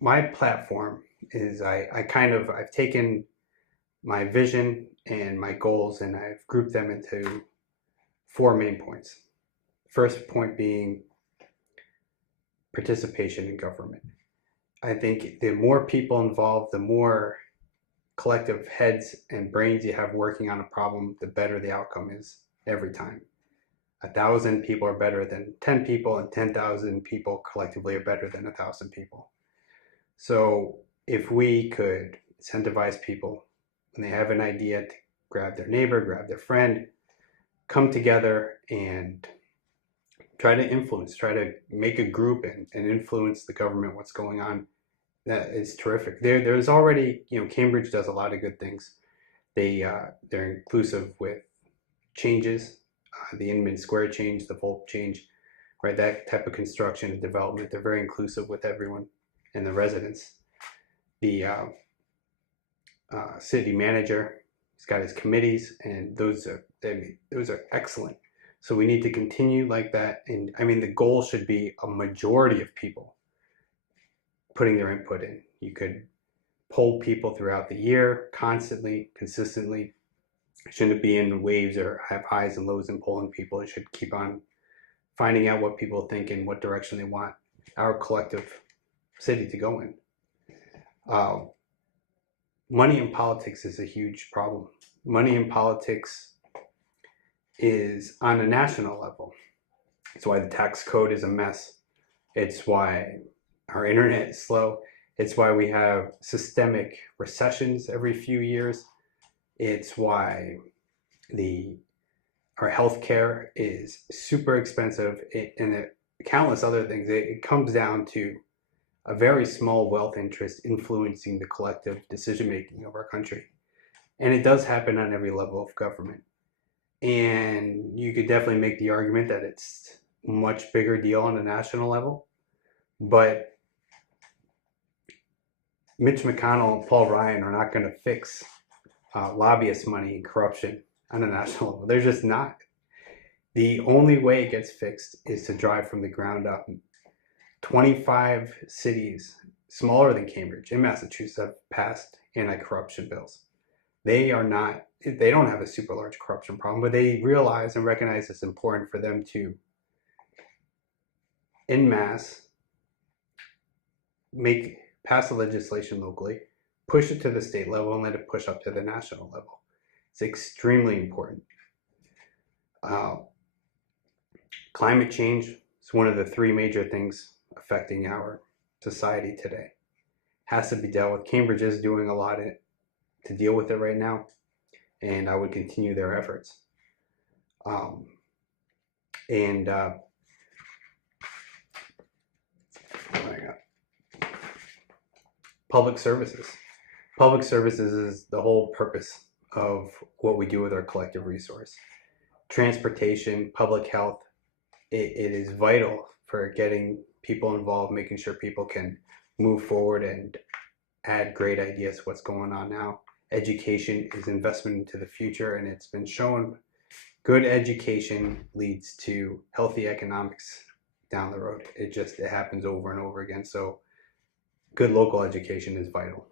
my platform is I've taken my vision and my goals and I've grouped them into four main points. First point being participation in government. I think the more people involved, the more collective heads and brains you have working on a problem, the better the outcome is every time. 1,000 people are better than 10 people, and 10,000 people collectively are better than 1,000 people. So if we could incentivize people when they have an idea to grab their neighbor, grab their friend, come together and try to influence, try to make a group and influence the government, what's going on, that is terrific. There's already, Cambridge does a lot of good things. They're inclusive with changes, the Inman Square change, the Volt change, right? That type of construction and development. They're very inclusive with everyone and the residents. The city manager, he's got his committees, and those are excellent. So we need to continue like that. And I mean, the goal should be a majority of people putting their input in. You could poll people throughout the year, constantly, consistently. It shouldn't be in waves or have highs and lows in polling people. It should keep on finding out what people think and what direction they want our collective city to go in. Money in politics is a huge problem. Money in politics is on a national level. It's why the tax code is a mess. It's why our internet is slow. It's why we have systemic recessions every few years. It's why our healthcare is super expensive, and countless other things. It comes down to a very small wealth interest influencing the collective decision making of our country. And it does happen on every level of government. And you could definitely make the argument that it's a much bigger deal on a national level. But Mitch McConnell and Paul Ryan are not going to fix lobbyist money and corruption on a national level. They're just not. The only way it gets fixed is to drive from the ground up. 25 cities smaller than Cambridge in Massachusetts have passed anti-corruption bills. They don't have a super large corruption problem, but they realize and recognize it's important for them to, en masse, pass the legislation locally, push it to the state level, and let it push up to the national level. It's extremely important. Climate change is one of the three major things affecting our society today. Has to be dealt with. Cambridge is doing a lot to deal with it right now, and I would continue their efforts. Public services. Public services is the whole purpose of what we do with our collective resource. Transportation, public health, it is vital for getting people involved, making sure people can move forward and add great ideas to what's going on now. Education is investment into the future, and it's been shown good education leads to healthy economics down the road. It happens over and over again. So good local education is vital.